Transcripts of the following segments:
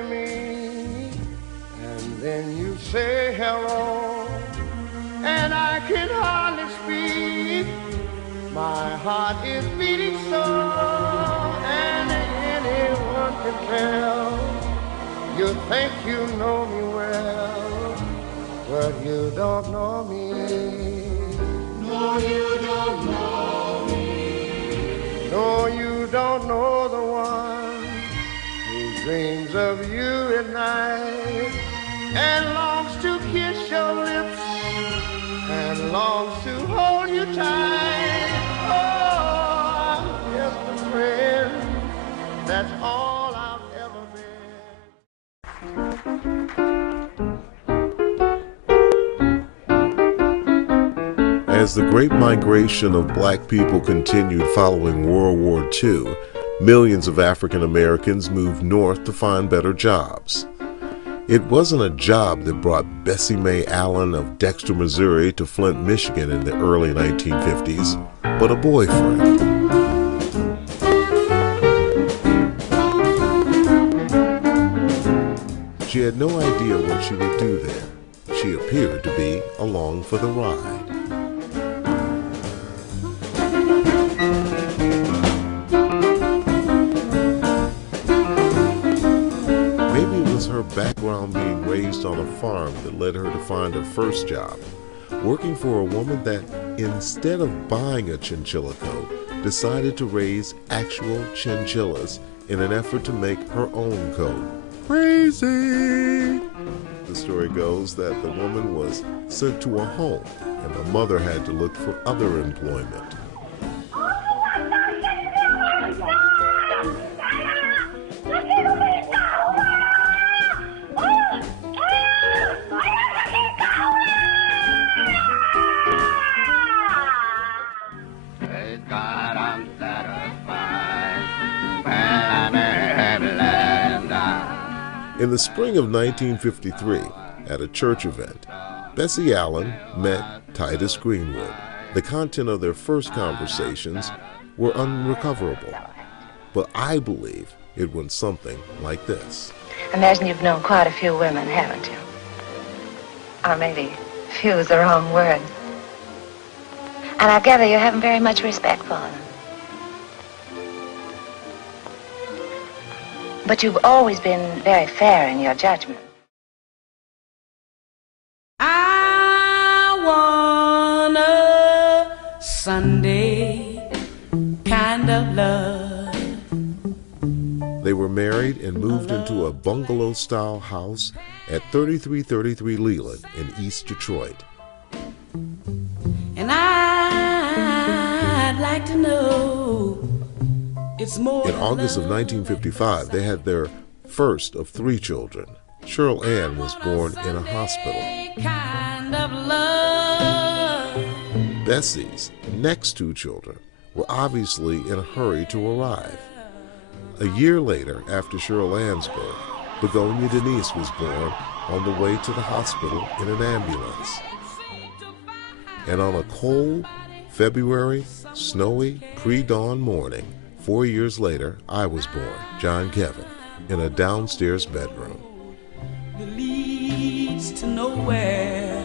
to me, and then you say hello, and I can hardly speak. My heart is beating so, and anyone can tell. You think you know me well, but you don't know me. No, you don't know me. No, you don't know the one who dreams of you at night and longs to kiss your lips and longs to hold you tight. Oh, I'm just a friend, that's all I've ever been. As the Great Migration of black people continued following World War II, millions of African Americans moved north to find better jobs. It wasn't a job that brought Bessie Mae Allen of Dexter, Missouri to Flint, Michigan in the early 1950s, but a boyfriend. She had no idea what she would do there. She appeared to be along for the ride. Her background being raised on a farm that led her to find her first job, working for a woman that, instead of buying a chinchilla coat, decided to raise actual chinchillas in an effort to make her own coat. Crazy! The story goes that the woman was sent to a home and the mother had to look for other employment. In the spring of 1953, at a church event, Bessie Allen met Titus Greenwood. The content of their first conversations were unrecoverable, but I believe it went something like this. I imagine you've known quite a few women, haven't you? Or maybe few is the wrong word. And I gather you haven't very much respect for them. But you've always been very fair in your judgment. I want a Sunday kind of love. They were married and moved into a bungalow-style house at 3333 Leland in East Detroit. And I'd like to know it's more. In August of 1955, they had their first of 3 children. Cheryl Ann was born in a hospital. Kind of love. Bessie's next 2 children were obviously in a hurry to arrive. A year later, after Cheryl Ann's birth, Begonia Denise was born on the way to the hospital in an ambulance. And on a cold, February, snowy, pre-dawn morning, 4 years later, I was born, John Kevin, in a downstairs bedroom. Leads to nowhere.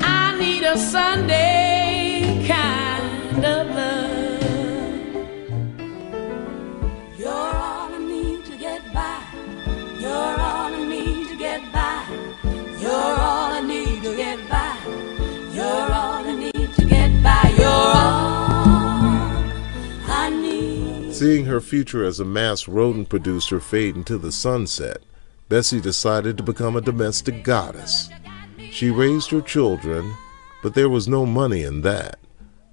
I need a Sunday kind of love. You're all I need to get by. You're all I need to get by. You're all I need to get by. You're all I need to get by. You're all I need. Seeing her future as a mass rodent producer fade into the sunset, Bessie decided to become a domestic goddess. She raised her children, but there was no money in that.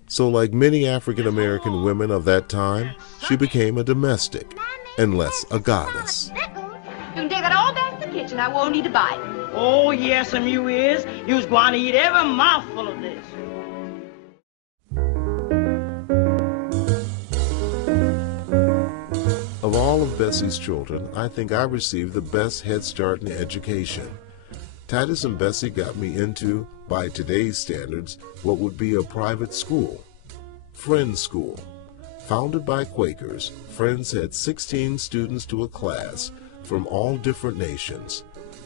So like many African American women of that time, she became a domestic and less a goddess. You can take it all back to the kitchen. I won't need to buy it. Oh, yes, you is. You's going to eat every mouthful of this. Of all of Bessie's children, I think I received the best head start in education. Titus and Bessie got me into, by today's standards, what would be a private school. Friends School. Founded by Quakers, Friends had 16 students to a class from all different nations,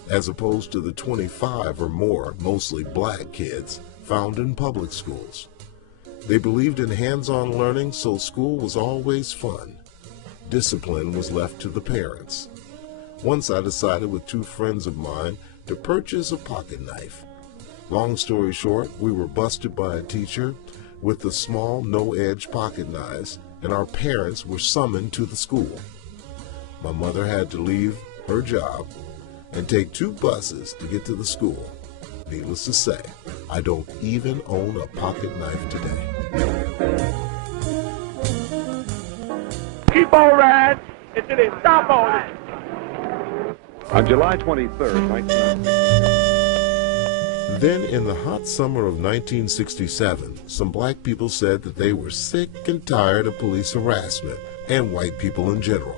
as opposed to the 25 or more, mostly black kids, found in public schools. They believed in hands-on learning, so school was always fun. Discipline was left to the parents. Once I decided with two friends of mine to purchase a pocket knife. Long story short, we were busted by a teacher with the small, no-edge pocket knives, and our parents were summoned to the school. My mother had to leave her job and take 2 buses to get to the school. Needless to say, I don't even own a pocket knife today. Keep on riding until they stop on it. On July 23rd, 19... Then in the hot summer of 1967, some black people said that they were sick and tired of police harassment and white people in general.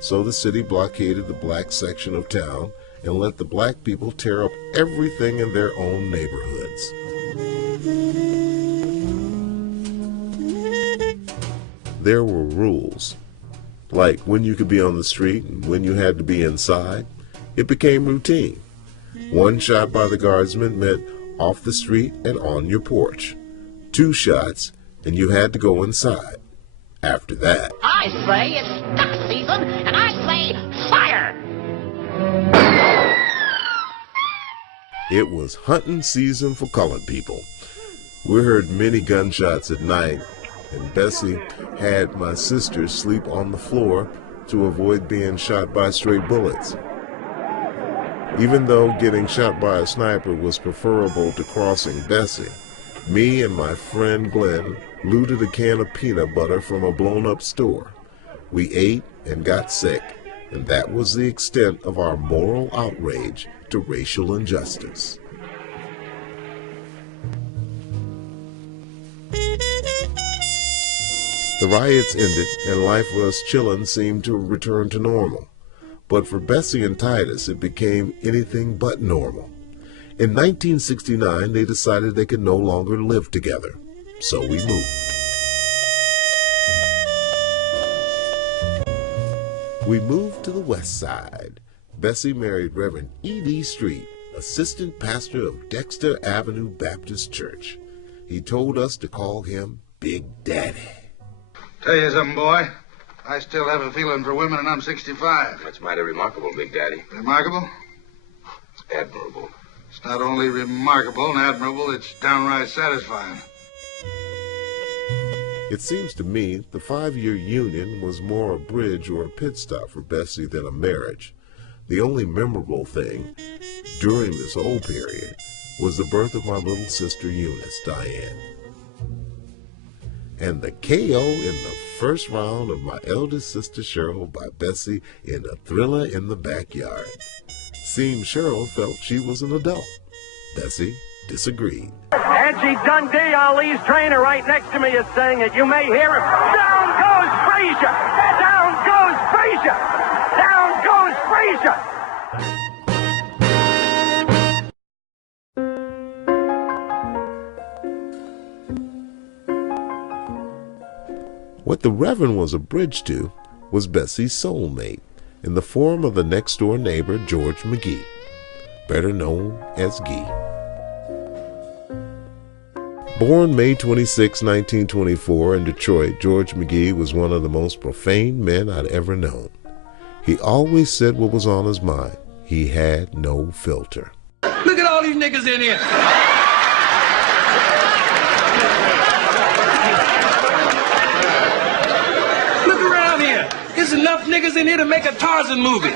So the city blockaded the black section of town and let the black people tear up everything in their own neighborhoods. There were rules, like when you could be on the street and when you had to be inside. It became routine. 1 shot by the guardsman meant off the street and on your porch. 2 shots and you had to go inside. After that, I say it's duck season, and I say fire! it was hunting season for colored people. We heard many gunshots at night, and Bessie had my sister sleep on the floor to avoid being shot by stray bullets. Even though getting shot by a sniper was preferable to crossing Bessie, me and my friend Glenn looted a can of peanut butter from a blown-up store. We ate and got sick, and that was the extent of our moral outrage to racial injustice. The riots ended, and life for us chillin' seemed to return to normal. But for Bessie and Titus, it became anything but normal. In 1969, they decided they could no longer live together, so we moved. We moved to the west side. Bessie married Reverend E.D. Street, assistant pastor of Dexter Avenue Baptist Church. He told us to call him Big Daddy. Tell you something, boy. I still have a feeling for women, and I'm 65. That's mighty remarkable, Big Daddy. Remarkable? Admirable. It's not only remarkable and admirable, it's downright satisfying. It seems to me the 5-year union was more a bridge or a pit stop for Bessie than a marriage. The only memorable thing during this whole period was the birth of my little sister Eunice, Diane. And the KO in the first round of my eldest sister Cheryl by Bessie in a thriller in the backyard. Seemed Cheryl felt she was an adult. Bessie disagreed. Angie Dundee, Ali's trainer, right next to me is saying it. You may hear him. Down goes Frazier! Down goes Frazier! Down goes Frazier! What the Reverend was a bridge to was Bessie's soulmate in the form of the next-door neighbor, George McGee, better known as Gee. Born May 26, 1924 in Detroit, George McGee was one of the most profane men I'd ever known. He always said what was on his mind. He had no filter. Look at all these niggas in here. Look around here. There's enough niggas in here to make a Tarzan movie.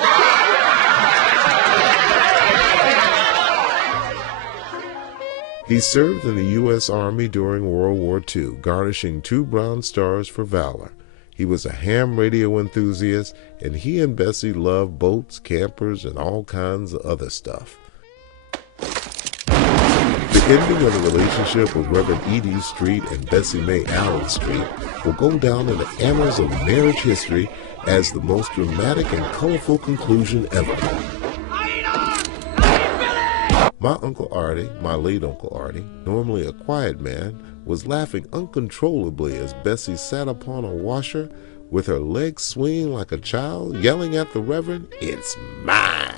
He served in the U.S. Army during World War II, garnishing 2 Bronze Stars for valor. He was a ham radio enthusiast, and he and Bessie loved boats, campers, and all kinds of other stuff. The ending of the relationship with Reverend E.D. Street and Bessie Mae Allen Street will go down in the annals of marriage history as the most dramatic and colorful conclusion ever. My Uncle Artie, my late Uncle Artie, normally a quiet man, was laughing uncontrollably as Bessie sat upon a washer with her legs swinging like a child, yelling at the Reverend, "It's mine!"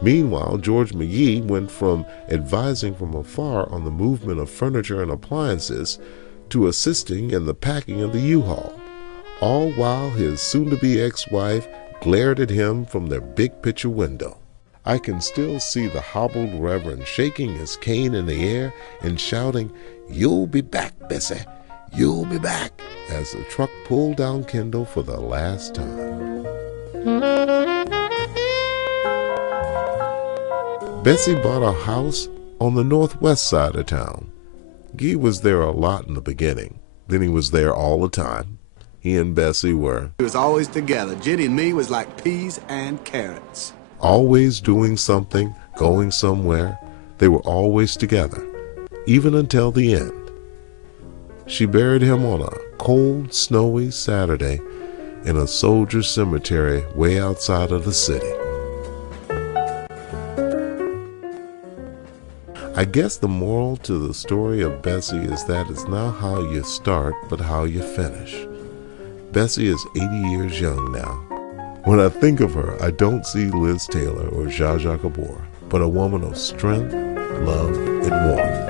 Meanwhile, George McGee went from advising from afar on the movement of furniture and appliances to assisting in the packing of the U-Haul, all while his soon-to-be ex-wife glared at him from their big picture window. I can still see the hobbled Reverend shaking his cane in the air and shouting, "You'll be back, Bessie, you'll be back," as the truck pulled down Kendall for the last time. Bessie bought a house on the northwest side of town. Guy was there a lot in the beginning. Then he was there all the time. He and Bessie were We was always together. Jenny and me was like peas and carrots. Always doing something, going somewhere. They were always together, even until the end. She buried him on a cold, snowy Saturday in a soldier cemetery way outside of the city. I guess the moral to the story of Bessie is that it's not how you start, but how you finish. Bessie is 80 years young now. When I think of her, I don't see Liz Taylor or Zsa Zsa Gabor, but a woman of strength, love, and warmth.